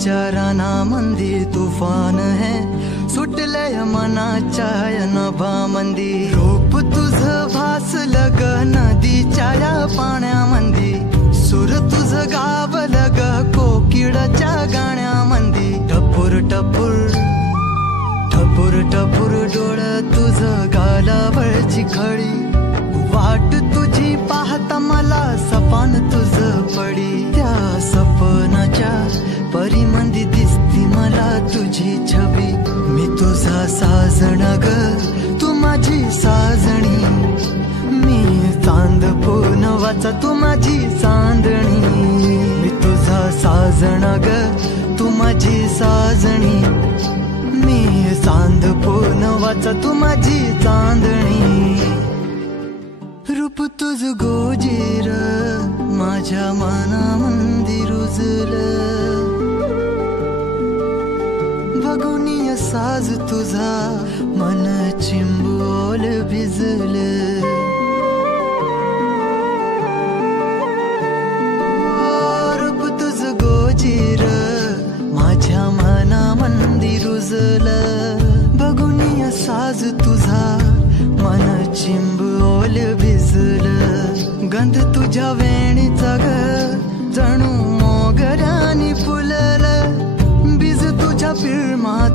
विचाराना मंदी तुफान है सुटलय मनाच्या नभामंदी रूप तुझ भासलं ग नदीच्या या पाण्यामंदी सूर तुझ गावलं ग कोकिळाच्या गाण्यामंदी टपूर टपूर टपूर टपूर डोळं तुझ गालावरची खळी वाट तुझी पाहता मला सपान तुझ पडी त्या सपनाच्या परिमंदी दिसती मला तुझी छबी मी तुझा साजण ग तू माझी साजणी मी चांद पूनवाचा तू माझी चांदणी मी तुझा साजण ग तू माझी साजणी मी चांद पूनवाचा तू माझी चांदणी रूप तुझ गोजीर माझ्या मनामंदी रुजलं बघुनिय साज तुझा मन चिंबोल भिजलं रूप तुझ गोजीर माझ्या मनामंदी रुजलं बघुनिय साज तुझा मन चिंबोल भिजलं गंध तुझ्या वेणीचा ग जणू मोगऱ्यानी फुललं बीज तुझ्या पिळमाचा